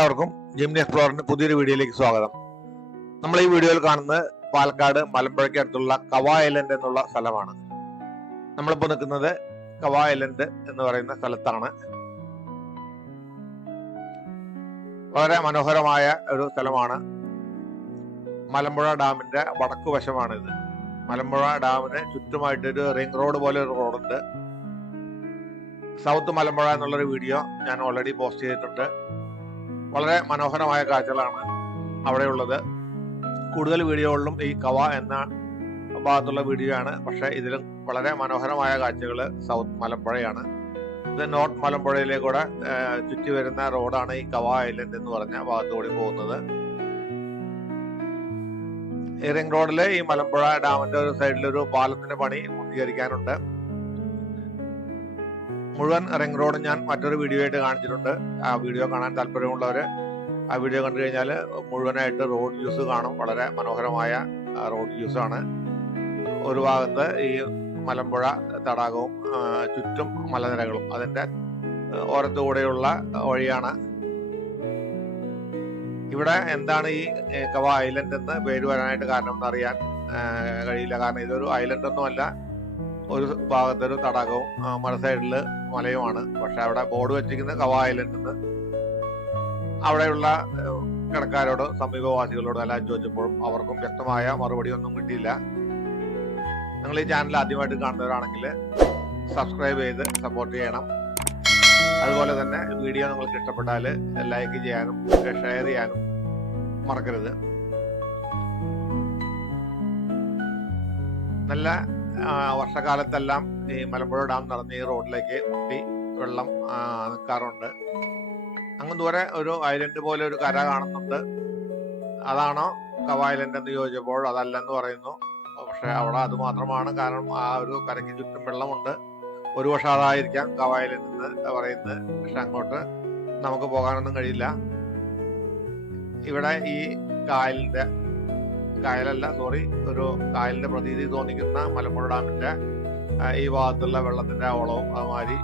എല്ലാവർക്കും ജിംനി എക്സ്പ്ലോറിന്റെ പുതിയൊരു വീഡിയോയിലേക്ക് സ്വാഗതം. നമ്മൾ ഈ വീഡിയോയിൽ കാണുന്നത് പാലക്കാട് മലമ്പുഴയ്ക്ക് അടുത്തുള്ള കവ ഐലൻഡ് എന്നുള്ള സ്ഥലമാണ്. നമ്മളിപ്പോൾ നിൽക്കുന്നത് കവ ഐലൻഡ് എന്ന് പറയുന്ന സ്ഥലത്താണ്. വളരെ മനോഹരമായ ഒരു സ്ഥലമാണ്. മലമ്പുഴ ഡാമിന്റെ വടക്കു വശമാണിത്. മലമ്പുഴ ഡാമിന് ചുറ്റുമായിട്ടൊരു റിംഗ് റോഡ് പോലെ ഒരു റോഡുണ്ട്. സൗത്ത് മലമ്പുഴ എന്നുള്ളൊരു വീഡിയോ ഞാൻ ഓൾറെഡി പോസ്റ്റ് ചെയ്തിട്ടുണ്ട്. വളരെ മനോഹരമായ കാഴ്ചകളാണ് അവിടെയുള്ളത്. കൂടുതൽ വീഡിയോകളിലും ഈ കവ എന്ന ഭാഗത്തുള്ള വീഡിയോ ആണ്. പക്ഷെ ഇതിലും വളരെ മനോഹരമായ കാഴ്ചകൾ സൗത്ത് മലമ്പുഴയാണ്. ഇത് നോർത്ത് മലമ്പുഴയിലേക്കൂടെ ചുറ്റി വരുന്ന റോഡാണ് ഈ കവ ഐലൻഡ് എന്ന് പറഞ്ഞ ഭാഗത്തുകൂടി പോകുന്നത്. ഈ റിംഗ് റോഡില് ഈ മലമ്പുഴ ഡാമിന്റെ ഒരു സൈഡിൽ ഒരു പാലത്തിന്റെ പണി പൂർത്തീകരിക്കാനുണ്ട്. മുഴുവൻ റിംഗ് റോഡ് ഞാൻ മറ്റൊരു വീഡിയോ ആയിട്ട് കാണിച്ചിട്ടുണ്ട്. ആ വീഡിയോ കാണാൻ താല്പര്യമുള്ളവര് ആ വീഡിയോ കണ്ടു കഴിഞ്ഞാൽ മുഴുവനായിട്ട് റോഡ് വ്യൂസ് കാണും. വളരെ മനോഹരമായ റോഡ് വ്യൂസ് ആണ്. ഒരു ഭാഗത്ത് ഈ മലമ്പുഴ തടാകവും ചുറ്റും മലനിരകളും അതിന്റെ ഓരത്തുകൂടെയുള്ള വഴിയാണ്. ഇവിടെ എന്താണ് ഈ കവ ഐലൻഡ് എന്ന് പേര് വരാനായിട്ട് കാരണം എന്ന് അറിയാൻ കഴിയില്ല. കാരണം ഇതൊരു ഐലൻഡ് ഒന്നുമല്ല. ഒരു ഭാഗത്തൊരു തടാകവും മല സൈഡില് മലയുമാണ്. പക്ഷെ അവിടെ ബോർഡ് വെച്ചിരിക്കുന്ന കവ ഐലൻഡ് എന്ന്. അവിടെയുള്ള കടക്കാരോട് സമീപവാസികളോടും എല്ലാം ചോദിച്ചപ്പോഴും അവർക്കും വ്യക്തമായ മറുപടി ഒന്നും കിട്ടിയില്ല. നിങ്ങൾ ഈ ചാനൽ ആദ്യമായിട്ട് കാണുന്നവരാണെങ്കിൽ സബ്സ്ക്രൈബ് ചെയ്ത് സപ്പോർട്ട് ചെയ്യണം. അതുപോലെ തന്നെ വീഡിയോ നിങ്ങൾക്ക് ഇഷ്ടപ്പെട്ടാൽ ലൈക്ക് ചെയ്യാനും ഷെയർ ചെയ്യാനും മറക്കരുത്. നല്ല വർഷകാലത്തെല്ലാം ഈ മലമ്പുഴ ഡാം നിറഞ്ഞ ഈ റോഡിലേക്ക് കുത്തി വെള്ളം നിൽക്കാറുണ്ട്. അങ്ങ് ദൂരെ ഒരു ഐലൻഡ് പോലെ ഒരു കര കാണുന്നുണ്ട്. അതാണോ കവ ഐലൻഡ് എന്ന് ചോദിച്ചപ്പോൾ അതല്ലെന്ന് പറയുന്നു. പക്ഷെ അവിടെ അത് മാത്രമാണ്. കാരണം ആ ഒരു കരയ്ക്ക് ചുറ്റും വെള്ളമുണ്ട്. ഒരു പക്ഷെ അതായിരിക്കാം കവ ഐലൻഡ് എന്ന് പറയുന്നത്. പക്ഷെ അങ്ങോട്ട് നമുക്ക് പോകാനൊന്നും കഴിയില്ല. ഇവിടെ ഈ ഒരു കായലിന്റെ പ്രതീതി തോന്നിക്കുന്ന മലമ്പുഴ ഡാമിന്റെ ഈ ഭാഗത്തുള്ള വെള്ളത്തിന്റെ ഓളവും അതുമാതിരി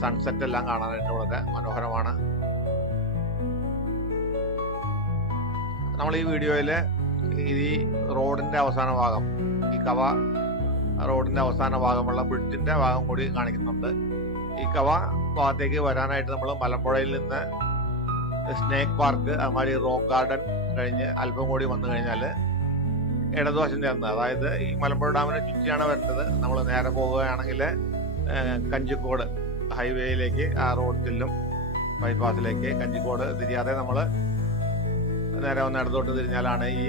സൺസെറ്റ് എല്ലാം കാണാനായിട്ട് വളരെ മനോഹരമാണ്. നമ്മൾ ഈ വീഡിയോയില് ഈ റോഡിന്റെ അവസാന ഭാഗം, ഈ കവ റോഡിന്റെ അവസാന ഭാഗമുള്ള ബ്രിഡ്ജിന്റെ ഭാഗം കൂടി കാണിക്കുന്നുണ്ട്. ഈ കവ ഭാഗത്തേക്ക് വരാനായിട്ട് നമ്മൾ മലമ്പുഴയിൽ നിന്ന് സ്നേക്ക് പാർക്ക് അതുമാതിരി റോക്ക് ഗാർഡൻ കഴിഞ്ഞ് അല്പം കൂടി വന്നു കഴിഞ്ഞാൽ ഇടതുവശം ചേർന്ന്, അതായത് ഈ മലമ്പുഴ ഡാമിനെ ചുറ്റിയാണ് വരുന്നത്. നമ്മൾ നേരെ പോവുകയാണെങ്കിൽ കഞ്ചിക്കോട് ഹൈവേയിലേക്ക് ആ റോഡ് ചെല്ലും. ബൈപ്പാസിലേക്ക് കഞ്ചിക്കോട് തിരിയാതെ നമ്മൾ നേരെ ഒന്ന് ഇടത്തോട്ട് തിരിഞ്ഞാലാണ് ഈ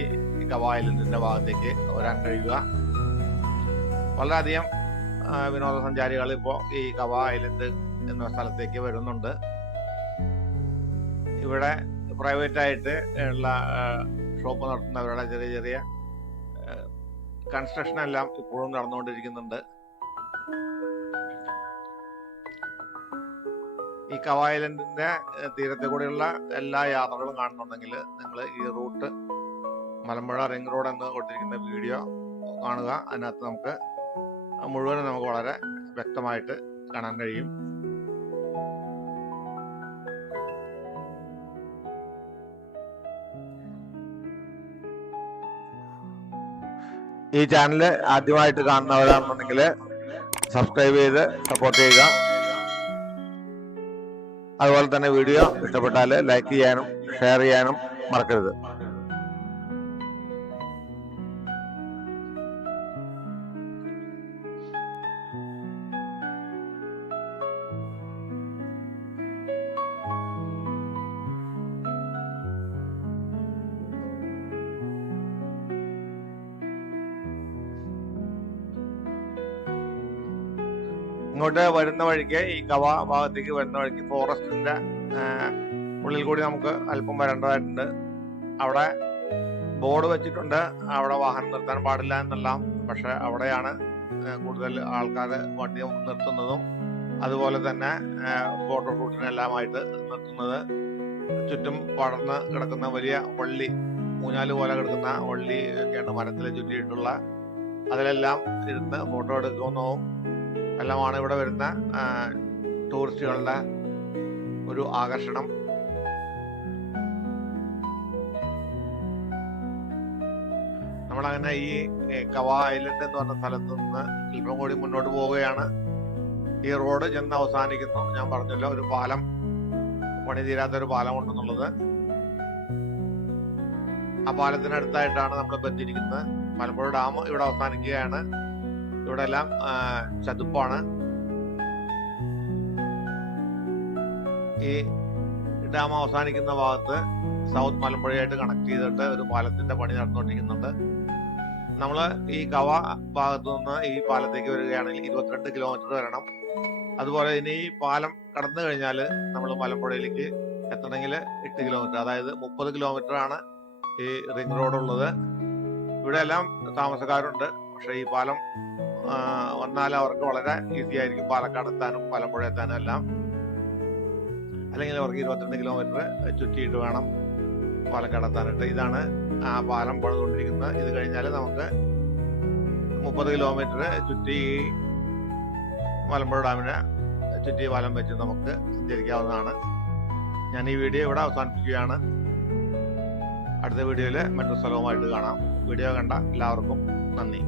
കവ ഐലൻഡിന്റെ ഭാഗത്തേക്ക് വരാൻ കഴിയുക. വളരെയധികം വിനോദസഞ്ചാരികൾ ഇപ്പോൾ ഈ കവ ഐലൻഡ് എന്ന സ്ഥലത്തേക്ക് വരുന്നുണ്ട്. ഇവിടെ പ്രൈവറ്റ് ആയിട്ട് ഉള്ള ഷോപ്പ് നടത്തുന്നവരുടെ ചെറിയ ചെറിയ കൺസ്ട്രക്ഷൻ എല്ലാം ഇപ്പോഴും നടന്നുകൊണ്ടിരിക്കുന്നുണ്ട്. ഈ കവ ഐലൻഡിന്റെ തീരത്തെ കൂടെയുള്ള എല്ലാ യാത്രകളും കാണുന്നുണ്ടെങ്കിൽ നിങ്ങൾ ഈ റൂട്ട് മലമ്പുഴ റിംഗ് റോഡ് എന്ന് കൊടുത്തിരിക്കുന്ന വീഡിയോ കാണുക. അതിനകത്ത് നമുക്ക് മുഴുവനും നമുക്ക് വളരെ വ്യക്തമായിട്ട് കാണാൻ കഴിയും. ഈ ചാനൽ ആദ്യമായിട്ട് കാണുന്നവരാണെന്നുണ്ടെങ്കിൽ സബ്സ്ക്രൈബ് ചെയ്ത് സപ്പോർട്ട് ചെയ്യുക. അതുപോലെ തന്നെ വീഡിയോ ഇഷ്ടപ്പെട്ടാൽ ലൈക്ക് ചെയ്യാനും ഷെയർ ചെയ്യാനും മറക്കരുത്. ഇങ്ങോട്ട് വരുന്ന വഴിക്ക് ഈ കവ ഭാഗത്തേക്ക് വരുന്ന വഴിക്ക് ഫോറസ്റ്റിന്റെ ഉള്ളിൽ കൂടി നമുക്ക് അല്പം വരേണ്ടതായിട്ടുണ്ട്. അവിടെ ബോർഡ് വെച്ചിട്ടുണ്ട് അവിടെ വാഹനം നിർത്താൻ പാടില്ല എന്നെല്ലാം. പക്ഷെ അവിടെയാണ് കൂടുതൽ ആൾക്കാർ വണ്ടി നിർത്തുന്നതും അതുപോലെ തന്നെ ഫോട്ടോ ഷൂട്ടിനെല്ലാമായിട്ട് നിർത്തുന്നത്. ചുറ്റും പടർന്ന് കിടക്കുന്ന വലിയ വള്ളി, ഊഞ്ഞാല് പോലെ കിടക്കുന്ന വള്ളി ഒക്കെയാണ് മരത്തിൽ ചുറ്റിയിട്ടുള്ള. അതിലെല്ലാം ഇരുന്ന് ഫോട്ടോ എടുക്കുന്നതും എല്ലാമാണ് ഇവിടെ വരുന്ന ടൂറിസ്റ്റുകളുടെ ഒരു ആകർഷണം. നമ്മളങ്ങനെ ഈ കവ ഐലൻഡ് എന്ന് പറഞ്ഞ സ്ഥലത്ത് നിന്ന് അല്പം കൂടി മുന്നോട്ട് പോവുകയാണ്. ഈ റോഡ് ചെന്ന് അവസാനിക്കുന്നു. ഞാൻ പറഞ്ഞല്ലോ, ഒരു പാലം, പണി തീരാത്ത ഒരു പാലം ഉണ്ടെന്നുള്ളത്. ആ പാലത്തിനടുത്തായിട്ടാണ് നമ്മൾ എത്തിയിരിക്കുന്നത്. മലമ്പുഴ ഡാം ഇവിടെ അവസാനിക്കുകയാണ്. ഇവിടെ എല്ലാം ചതുപ്പാണ്. ഈ ഡാം അവസാനിക്കുന്ന ഭാഗത്ത് സൗത്ത് മലമ്പുഴയായിട്ട് കണക്ട് ചെയ്തിട്ട് ഒരു പാലത്തിന്റെ പണി നടന്നുകൊണ്ടിരിക്കുന്നുണ്ട്. നമ്മൾ ഈ കവ ഭാഗത്തു നിന്ന് ഈ പാലത്തേക്ക് വരികയാണെങ്കിൽ 22 കിലോമീറ്റർ വരണം. അതുപോലെ ഇനി ഈ പാലം കടന്നു കഴിഞ്ഞാൽ നമ്മൾ മലമ്പുഴയിലേക്ക് എത്തണമെങ്കിൽ 8 കിലോമീറ്റർ, അതായത് 30 കിലോമീറ്റർ ആണ് ഈ റിംഗ് റോഡ് ഉള്ളത്. ഇവിടെ എല്ലാം താമസക്കാരുണ്ട്. പക്ഷെ ഈ പാലം വന്നാൽ അവർക്ക് വളരെ ഈസി ആയിരിക്കും പാലക്കാട് എത്താനും മലമ്പുഴ എത്താനും എല്ലാം. അല്ലെങ്കിൽ അവർക്ക് 22 കിലോമീറ്റർ ചുറ്റിയിട്ട് വേണം പാലക്കാട് എത്താനായിട്ട്. ഇതാണ് ആ പാലം പണിതുകൊണ്ടിരിക്കുന്നത്. ഇത് കഴിഞ്ഞാൽ നമുക്ക് 30 കിലോമീറ്റർ ചുറ്റി മലമ്പുഴ ഡാമിനെ ചുറ്റി പാലം വെച്ച് നമുക്ക് സഞ്ചരിക്കാവുന്നതാണ്. ഞാൻ ഈ വീഡിയോ ഇവിടെ അവസാനിപ്പിക്കുകയാണ്. അടുത്ത വീഡിയോയിൽ മറ്റൊരു സ്ഥലവുമായിട്ട് കാണാം. വീഡിയോ കണ്ട എല്ലാവർക്കും നന്ദി.